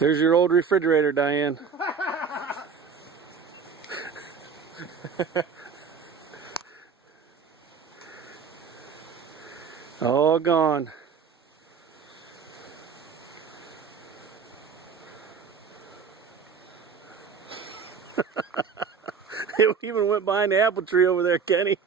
There's your old refrigerator, Diane. All gone. It even went behind the apple tree over there, Kenny.